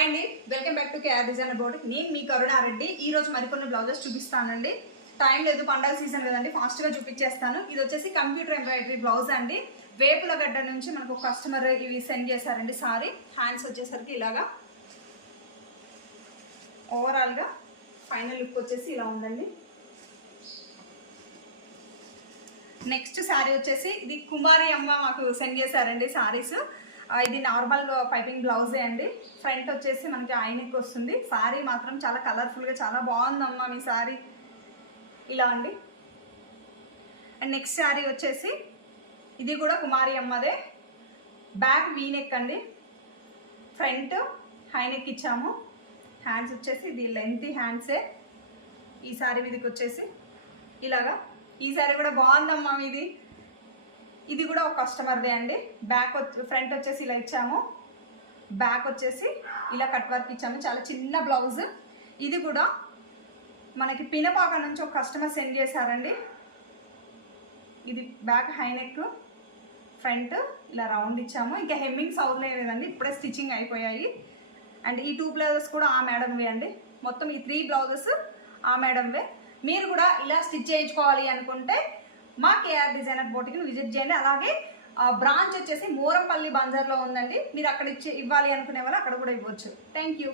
Hi అండి, welcome back to KR designer board. నేను మీ కరుణారెడ్డి. ఈ రోజు మరికొన్ని బ్లౌజెస్ చూపిస్తానండి. టైం లేదు, పండగ సీజన్ కదండి, ఫాస్ట్గా చూపించేస్తాను. ఇది వచ్చేసి కంప్యూటర్ ఎంబ్రాయిడరీ బ్లౌజ్ అండి. వేపుల గడ్డ నుంచి మనకు కస్టమర్ ఇవి సెండ్ చేశారండి. సారీ హ్యాండ్స్ వచ్చేసరికి ఇలాగా ఓవరాల్గా ఫైనల్ లుక్ వచ్చేసి ఇలా ఉందండి. నెక్స్ట్ శారీ వచ్చేసి ఇది కుమారి అమ్మ మాకు సెండ్ చేశారండి సారీస్. ఇది నార్మల్ పైపింగ్ బ్లౌజే అండి. ఫ్రంట్ వచ్చేసి మనకి ఐనిక్ వస్తుంది. శారీ మాత్రం చాలా కలర్ఫుల్గా చాలా బాగుందమ్మా మీ శారీ. ఇలా అండి. అండ్ నెక్స్ట్ శారీ వచ్చేసి ఇది కూడా కుమారి అమ్మదే. బ్యాక్ వీనెక్ అండి, ఫ్రంట్ హైనెక్ ఇచ్చాము. హ్యాండ్స్ వచ్చేసి ఇది లెంతీ హ్యాండ్సే. ఈ శారీ మీదకి వచ్చేసి ఇలాగా. ఈ శారీ కూడా బాగుందమ్మా మీది. ఇది కూడా ఒక కస్టమర్దే అండి. బ్యాక్ ఫ్రంట్ వచ్చేసి ఇలా ఇచ్చాము, బ్యాక్ వచ్చేసి ఇలా కట్ వర్క్ ఇచ్చాము. చాలా చిన్న బ్లౌజ్. ఇది కూడా మనకి పినపాక నుంచి ఒక కస్టమర్ సెండ్ చేశారండి. ఇది బ్యాక్ హైనెక్, ఫ్రంట్ ఇలా రౌండ్ ఇచ్చాము. ఇంకా హెమ్మింగ్స్ అవలేదండి, ఇప్పుడే స్టిచ్చింగ్ అయిపోయాయి. అండ్ ఈ 2 బ్లౌజెస్ కూడా ఆ మేడంవే అండి. మొత్తం ఈ 3 బ్లౌజెస్ ఆ మేడంవే. మీరు కూడా ఇలా స్టిచ్ చేయించుకోవాలి అనుకుంటే మా కేఆర్ డిజైనర్ బోటిక్ని విజిట్ చేయండి. అలాగే బ్రాంచ్ వచ్చేసి మోరంపల్లి బంజర్లో ఉందండి. మీరు అక్కడ ఇవ్వాలి అనుకునే వాళ్ళు అక్కడ కూడా ఇవ్వచ్చు. Thank you.